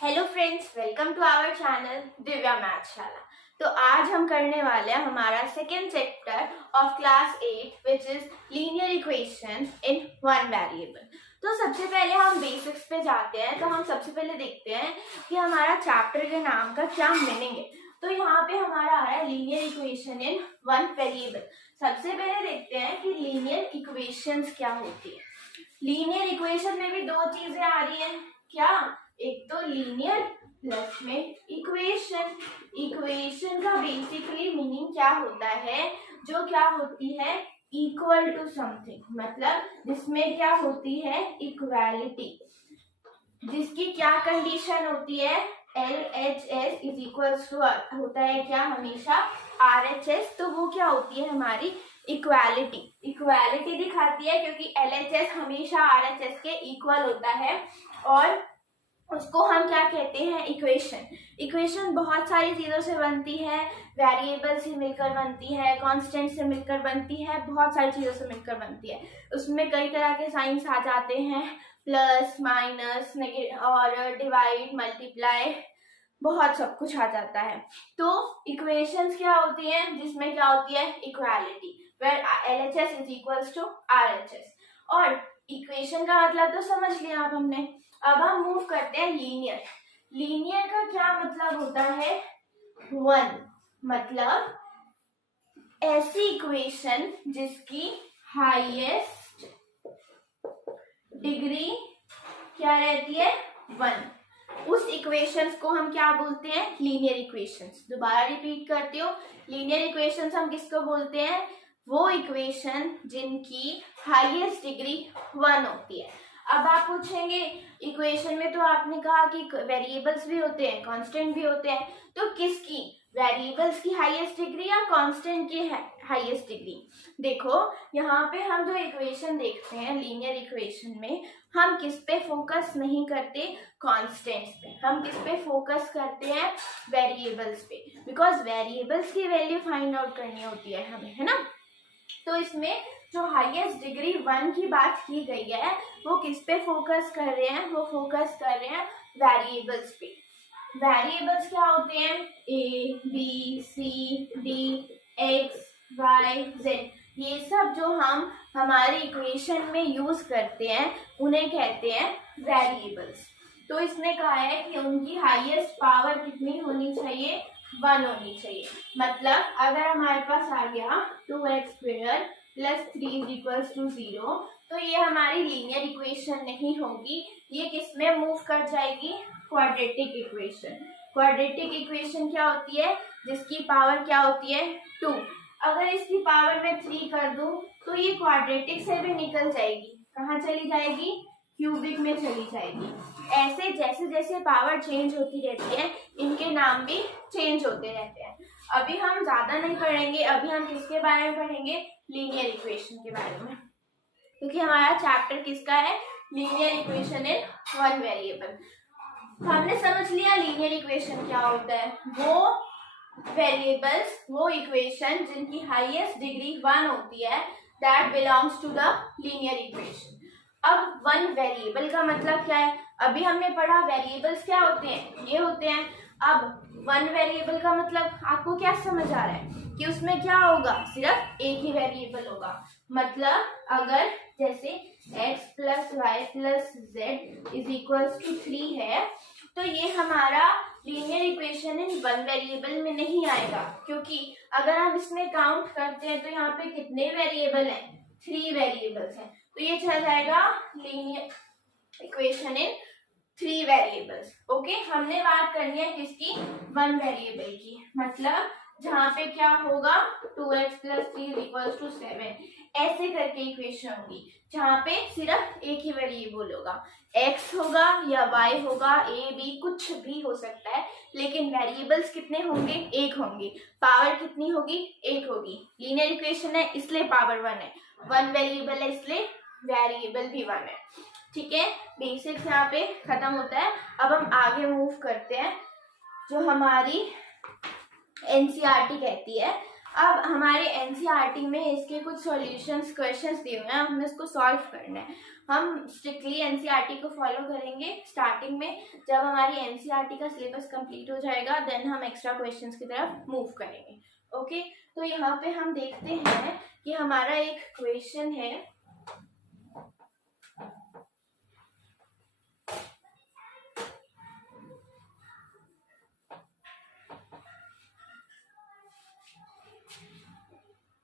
Hello friends, welcome to our channel Divya मैथशाला। तो आज हम करने वाले हैं हमारा second chapter of class 8 which is linear equation in one variable. तो सबसे पहले हम बेसिक्स पे जाते हैं। तो हम सबसे पहले देखते हैं कि हमारा चैप्टर के नाम का क्या मीनिंग है। तो यहाँ पे हमारा आ रहा है linear equation in one variable. सबसे पहले देखते हैं कि लीनियर इक्वेशंस क्या होती है। लीनियर इक्वेशन में भी दो चीजें आ रही हैं, क्या? एक तो लीनियर प्लस में इक्वेशन। इक्वेशन का बेसिकली मीनिंग क्या होता है? जो क्या होती है, इक्वल टू समथिंग, मतलब जिसमें क्या होती है, इक्वालिटी। जिसकी क्या कंडीशन होती है, LHS इज इक्वल टू होता है क्या, हमेशा RHS। तो वो क्या होती है, हमारी इक्वालिटी। इक्वालिटी दिखाती है क्योंकि LHS हमेशा RHS के इक्वल होता है और उसको हम क्या कहते हैं, इक्वेशन। इक्वेशन बहुत सारी चीजों से बनती है, वेरिएबल से मिलकर बनती है, कांस्टेंट से मिलकर बनती है, बहुत सारी चीजों से मिलकर बनती है। उसमें कई तरह के साइंस आ जाते हैं, प्लस माइनस और डिवाइड मल्टीप्लाई, बहुत सब कुछ आ जाता है। तो इक्वेशंस क्या होती हैं, जिसमें क्या होती है, equality, where LHS is equals to RHS। और इक्वेशन का मतलब तो समझ लिया अब हमने। अब हम मूव करते हैं लीनियर। लीनियर का क्या मतलब होता है, वन, मतलब ऐसी इक्वेशन जिसकी हाईएस्ट डिग्री क्या रहती है, वन। उस इक्वेशंस को हम क्या बोलते हैं, लीनियर इक्वेशंस। दोबारा रिपीट करती हूँ, लीनियर इक्वेशंस हम किसको बोलते हैं, वो इक्वेशन जिनकी हाईएस्ट डिग्री वन होती है। अब आप पूछेंगे, इक्वेशन में तो आपने कहा कि वेरिएबल्स भी होते हैं, कांस्टेंट भी होते हैं, तो किसकी, वेरिएबल्स की हाईएस्ट डिग्री या कांस्टेंट की हाईएस्ट डिग्री? देखो यहाँ पे हम जो इक्वेशन देखते हैं लीनियर इक्वेशन में, हम किस पे फोकस नहीं करते, कांस्टेंट्स पे। हम किस पे फोकस करते हैं, वेरिएबल्स पे, बिकॉज वेरिएबल्स की वैल्यू फाइंड आउट करनी होती है हमें, है ना। तो इसमें जो हाईएस्ट डिग्री वन की बात की गई है, वो किस पे फोकस कर रहे हैं, वो फोकस कर रहे हैं वेरिएबल्स पे। वेरिएबल्स क्या होते हैं, A, B, C, D, X, Y, Z। ये सब जो हम हमारी इक्वेशन में यूज करते हैं उन्हें कहते हैं वेरिएबल्स। तो इसने कहा है कि उनकी हाईएस्ट पावर कितनी होनी चाहिए, वन होनी चाहिए। मतलब अगर हमारे पास आ गया 2x² + 3 = 0, तो ये हमारी लीनियर इक्वेशन नहीं होगी, ये किसमें मूव कर जाएगी, क्वाड्रेटिक इक्वेशन। क्वाड्रेटिक इक्वेशन क्या होती है, जिसकी पावर क्या होती है, 2। अगर इसकी पावर मैं 3 कर दूं तो ये क्वाड्रेटिक से भी निकल जाएगी, कहाँ चली जाएगी, क्यूबिक में चली जाएगी। ऐसे जैसे जैसे पावर चेंज होती रहती है, इनके नाम भी चेंज होते रहते हैं। अभी हम ज्यादा नहीं पढ़ेंगे, अभी हम किसके बारे में पढ़ेंगे, लीनियर इक्वेशन के बारे में, क्योंकि हमारा चैप्टर किसका है, linear equation in one variable. हमने समझ लिया लीनियर इक्वेशन क्या होता है, वो वेरिएबल्स, वो इक्वेशन जिनकी हाईएस्ट डिग्री वन होती है, that belongs to the linear equation. अब वन वेरिएबल का मतलब क्या है, अभी हमने पढ़ा वेरिएबल्स क्या होते हैं, ये होते हैं। अब वन वेरिएबल का मतलब आपको क्या समझ आ रहा है कि उसमें क्या होगा, सिर्फ एक ही वेरिएबल होगा। मतलब अगर जैसे x + y + z = 3 है, तो ये हमारा linear equation in one variable में नहीं आएगा, क्योंकि अगर हम इसमें काउंट करते हैं तो यहाँ पे कितने वेरिएबल हैं, 3 वेरिएबल्स हैं। तो ये चल जाएगा लीनियर इक्वेशन इन 3 वेरिएबल्स। ओके, हमने बात करनी है किसकी, वन वेरिएबल की। मतलब जहाँ पे क्या होगा, 2x + 3 = 7, ऐसे करके इक्वेशन होगी, जहाँ पे सिर्फ एक ही वेरिएबल होगा, x होगा या y होगा, a b कुछ भी हो सकता है, लेकिन वेरिएबल्स कितने होंगे, एक होंगे। पावर कितनी होगी, एक होगी। लीनियर इक्वेशन है इसलिए पावर वन है, वन वेरिएबल है इसलिए वेरिएबल भी वन है। ठीक है, बेसिक्स यहाँ पे खत्म होता है। अब हम आगे मूव करते हैं, जो हमारी NCERT कहती है, अब हमारे एनसीईआरटी में इसके कुछ सॉल्यूशंस क्वेश्चंस दिए हुए हैं, हमें इसको सॉल्व करना है। हम स्ट्रिक्टली एनसीईआरटी को फॉलो करेंगे स्टार्टिंग में। जब हमारी एनसीईआरटी का सिलेबस कंप्लीट हो जाएगा देन हम एक्स्ट्रा क्वेश्चंस की तरफ मूव करेंगे। ओके, तो यहाँ पे हम देखते हैं कि हमारा एक क्वेश्चन है,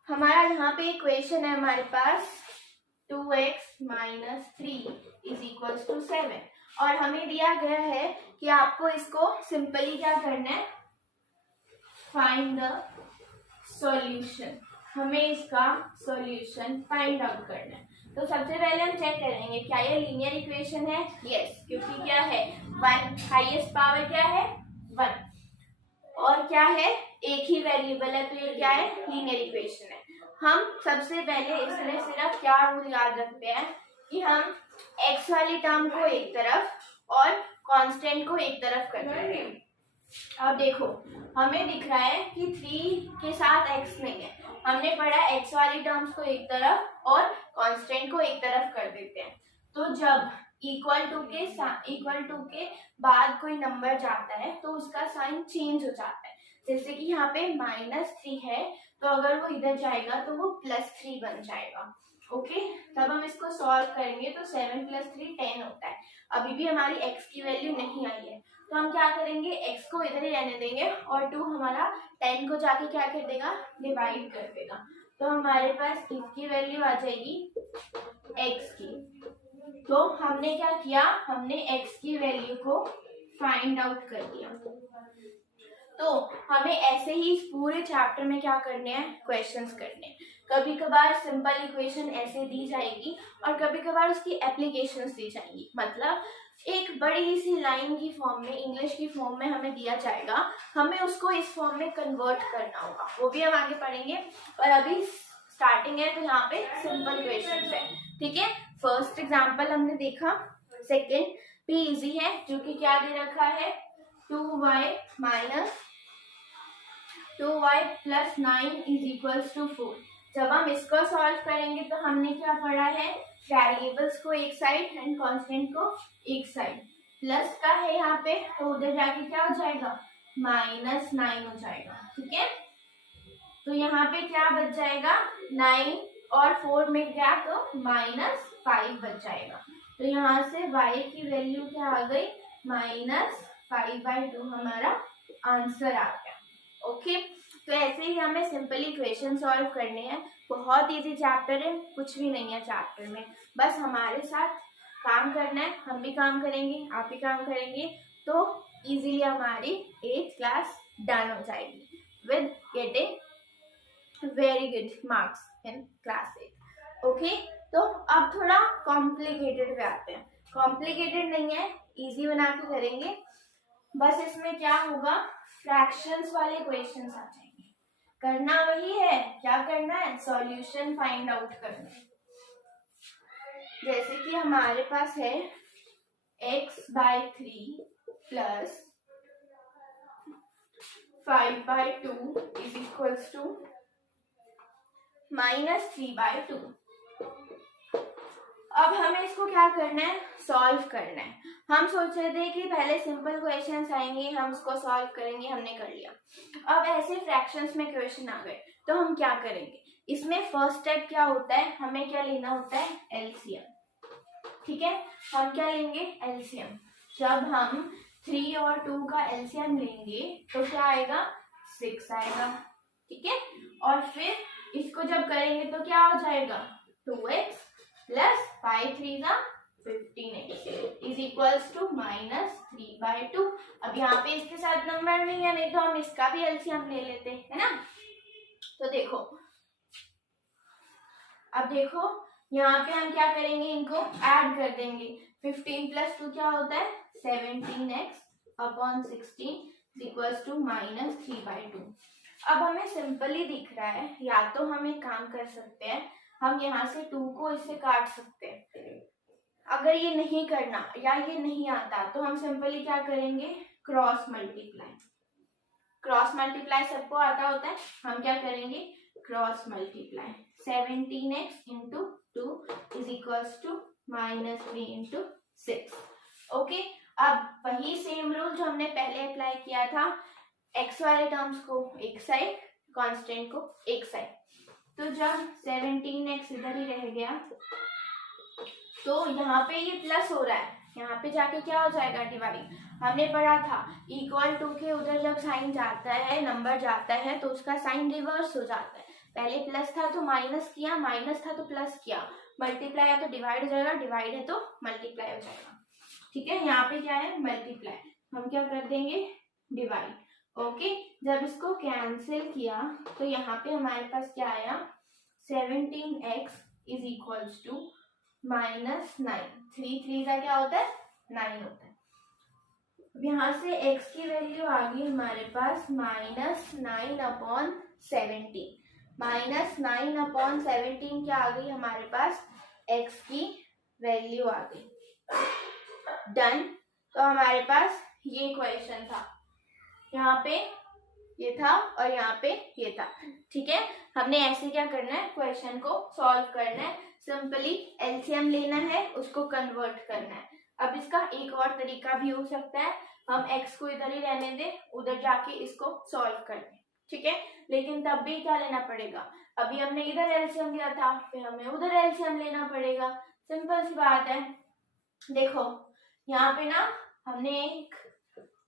हमारा यहाँ पे इक्वेशन है हमारे पास 2x minus 3 is equals to 7 और हमें दिया गया है कि आपको इसको सिंपली क्या करना है, फाइंड द सॉल्यूशन। हमें इसका सॉल्यूशन फाइंड आउट करना है। तो सबसे पहले हम चेक करेंगे क्या ये लीनियर इक्वेशन है। यस, क्योंकि क्या है 1, हाईएस्ट पावर क्या है 1 और क्या है एक ही वेरिएबल है, तो ये क्या है लीनियर इक्वेशन है। हम सबसे पहले इसमें सिर्फ क्या रूल याद रखते हैं कि हम x वाली टर्म को एक तरफ और कांस्टेंट को एक तरफ करते हैं। अब देखो हमें दिख रहा है कि 3 के साथ x नहीं है, हमने पढ़ा x वाली टर्म्स को एक तरफ और कांस्टेंट को एक तरफ कर देते हैं। तो जब इक्वल टू के बाद कोई नंबर जाता है तो उसका साइन चेंज हो जाता है। जैसे कि यहाँ पे -3 है तो अगर वो इधर जाएगा तो वो +3 बन जाएगा। ओके, तब हम इसको सॉल्व करेंगे तो 7 + 3 10 होता है। अभी भी हमारी x की वैल्यू नहीं आई है तो हम क्या करेंगे, x को इधर ही रहने देंगे और 2 हमारा 10 को जाके क्या कर देगा, डिवाइड कर देगा। तो हमारे पास इसकी वैल्यू आ जाएगी x की। तो हमने क्या किया, हमने x की वैल्यू को फाइंड आउट कर दिया। तो हमें ऐसे ही इस पूरे चैप्टर में क्या करने हैं, क्वेश्चंस करने हैं। कभी कभार सिंपल इक्वेशन ऐसे दी जाएगी और कभी कभार उसकी एप्लीकेशंस दी जाएंगी। मतलब एक बड़ी सी लाइन की फॉर्म में, इंग्लिश की फॉर्म में हमें दिया जाएगा, हमें उसको इस फॉर्म में कन्वर्ट करना होगा, वो भी हम आगे पढ़ेंगे। और अभी स्टार्टिंग है तो यहाँ पे सिंपल क्वेश्चंस है। ठीक है, फर्स्ट एग्जाम्पल हमने देखा, सेकेंड भी इजी है जो कि क्या दे रखा है 2y + 9 इज इक्वल्स टू 4। जब हम इसको सॉल्व करेंगे तो हमने क्या पढ़ा है, वेरिएबल्स को एक साइड एंड कांस्टेंट को एक साइड। प्लस का है यहाँ पे तो उधर जाके क्या हो जाएगा -9 हो जाएगा। ठीक है, तो यहाँ पे क्या बच जाएगा 9 और 4 में गया तो -5 बच जाएगा। तो यहाँ से y की वैल्यू क्या आ गई -5/2 हमारा आंसर आ गया। ओके, तो ऐसे ही हमें सिंपली इक्वेशन सॉल्व करने हैं। बहुत इजी चैप्टर है, कुछ भी नहीं है चैप्टर में, बस हमारे साथ काम करना है, हम भी काम करेंगे आप भी काम करेंगे तो इजीली हमारी 8th क्लास डन हो जाएगी with getting very good marks in class 8। Okay, तो अब थोड़ा कॉम्प्लिकेटेड पे आते हैं। कॉम्प्लिकेटेड नहीं है, इजी बना के करेंगे। बस इसमें क्या होगा, फ्रैक्शंस वाले क्वेश्चंस आ जाएंगे। करना वही है, क्या करना है, सॉल्यूशन फाइंड आउट करना है। जैसे कि हमारे पास है x/3 + 5/2 इज इक्वल्स टू -3/2। अब हमें इसको क्या करना है, सॉल्व करना है। हम सोच रहे थे कि पहले सिंपल क्वेश्चंस आएंगे, हम उसको सॉल्व करेंगे, हमने कर लिया। अब ऐसे फ्रैक्शंस में क्वेश्चन आ गए तो हम क्या करेंगे, इसमें फर्स्ट स्टेप क्या होता है, हमें क्या लेना होता है, एलसीएम। ठीक है, हम क्या लेंगे, एलसीएम। जब हम 3 और 2 का एलसीएम लेंगे तो क्या आएगा 6 आएगा। ठीक है, और फिर इसको जब करेंगे तो क्या हो जाएगा 2x + 5 3 15x is equals to -3/2। अब यहाँ पे इसके साथ नंबर नहीं है, नहीं तो हम इसका भी एलसीएम ले लेते है ना। तो देखो, अब देखो यहाँ पे हम क्या करेंगे, इनको ऐड कर देंगे। 15 + 2 क्या होता है 17x/16 इक्वल्स टू -3/2। अब हमें सिंपली दिख रहा है, या तो हम एक काम कर सकते हैं, हम यहाँ से 2 को इससे काट सकते हैं। अगर ये नहीं करना या ये नहीं आता तो हम सिंपली क्या करेंगे, क्रॉस मल्टीप्लाई। क्रॉस मल्टीप्लाई सबको आता होता है, हम क्या करेंगे cross multiply 17x into 2 is equals to -3 into 6। Okay, अब वही सेम रूल जो हमने पहले अप्लाई किया था, x वाले टर्म्स को एक साइड, कांस्टेंट को एक साइड। तो जब 17x इधर ही रह गया तो यहाँ पे ये प्लस हो रहा है, यहाँ पे जाके क्या हो जाएगा डिवाइड। हमने पढ़ा था इक्वल टू के उधर जब साइन जाता है, नंबर जाता है तो उसका साइन रिवर्स हो जाता है। पहले प्लस था तो माइनस किया, माइनस था तो प्लस किया, मल्टीप्लाई है तो डिवाइड हो जाएगा, डिवाइड है तो मल्टीप्लाई हो जाएगा। ठीक है, यहाँ पे क्या है मल्टीप्लाई, हम क्या कर देंगे डिवाइड। ओके, जब इसको कैंसिल किया तो यहाँ पे हमारे पास क्या आया 17x इज इक्वल्स टू -9। 3 का क्या होता है 9 होता है। अब यहाँ से x की वैल्यू आ गई हमारे पास -9/17। -9/17 क्या आ गई हमारे पास x की वैल्यू आ गई। डन। तो हमारे पास ये क्वेश्चन था, यहाँ पे ये था और यहाँ पे ये था। ठीक है, हमने ऐसे क्या करना है क्वेश्चन को सॉल्व करना है, सिंपली एलसीएम लेना है, उसको कन्वर्ट करना है। अब इसका एक और तरीका भी हो सकता है, हम x को इधर ही रहने दें, उधर जाके इसको सॉल्व कर दें। ठीक है, लेकिन तब भी क्या लेना पड़ेगा, अभी हमने इधर एलसीएम लिया था, फिर हमें उधर एलसीएम लेना पड़ेगा। सिंपल सी बात है। देखो यहाँ पे ना हमने एक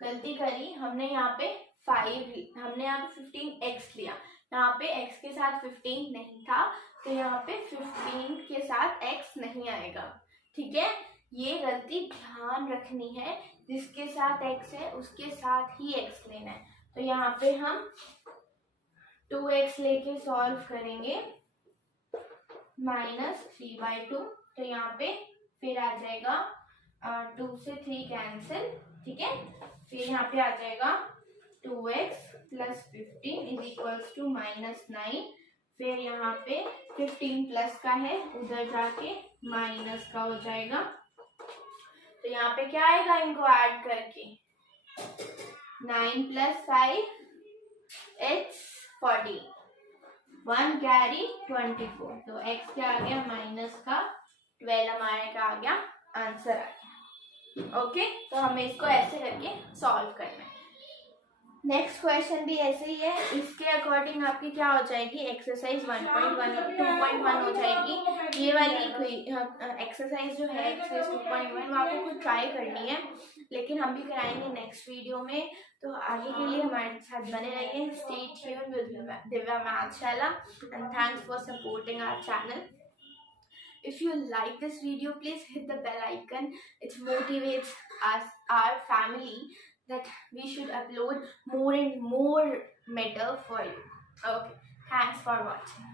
गलती करी, हमने यहाँ पे 15x लिया, यहाँ पे x के साथ 15 नहीं था, तो यहाँ पे 15 के साथ x नहीं आएगा। ठीक है, ये गलती ध्यान रखनी है, जिसके साथ x है उसके साथ ही x लेना है। तो यहाँ पे हम 2x लेके सॉल्व करेंगे -3/2, तो यहाँ पे फिर आ जाएगा 2 से 3 कैंसिल। ठीक है, फिर यहाँ पे आ जाएगा 2x + 15 इज इक्वल्स टू -9। फिर यहाँ पे 15 प्लस का है, उधर जाके माइनस का हो जाएगा। तो यहाँ पे क्या आएगा इनको ऐड करके 9 + 5 it's 40, 1 कैरी 24। तो x क्या आ गया माइनस का 12 हमारे का आ गया आंसर आ गया। ओके, तो हमें इसको ऐसे करके सॉल्व करना है। नेक्स्ट क्वेश्चन भी ऐसे ही है, इसके अकॉर्डिंग आपकी क्या हो जाएगी एक्सरसाइज 2.1 हो जाएगी। ये वाली एक्सरसाइज जो है एक्सरसाइज 2.1 वो आपको खुद ट्राई करनी है, लेकिन हम भी कराएंगे नेक्स्ट वीडियो में। तो आगे के लिए हमारे साथ बने रहिए। स्टे ट्यून्ड विद दिव्या मैथशाला and thanks for supporting our channel. If you like this video, please hit the bell icon. It motivates us, our family, that we should upload more and more matter for you. Okay, thanks for watching.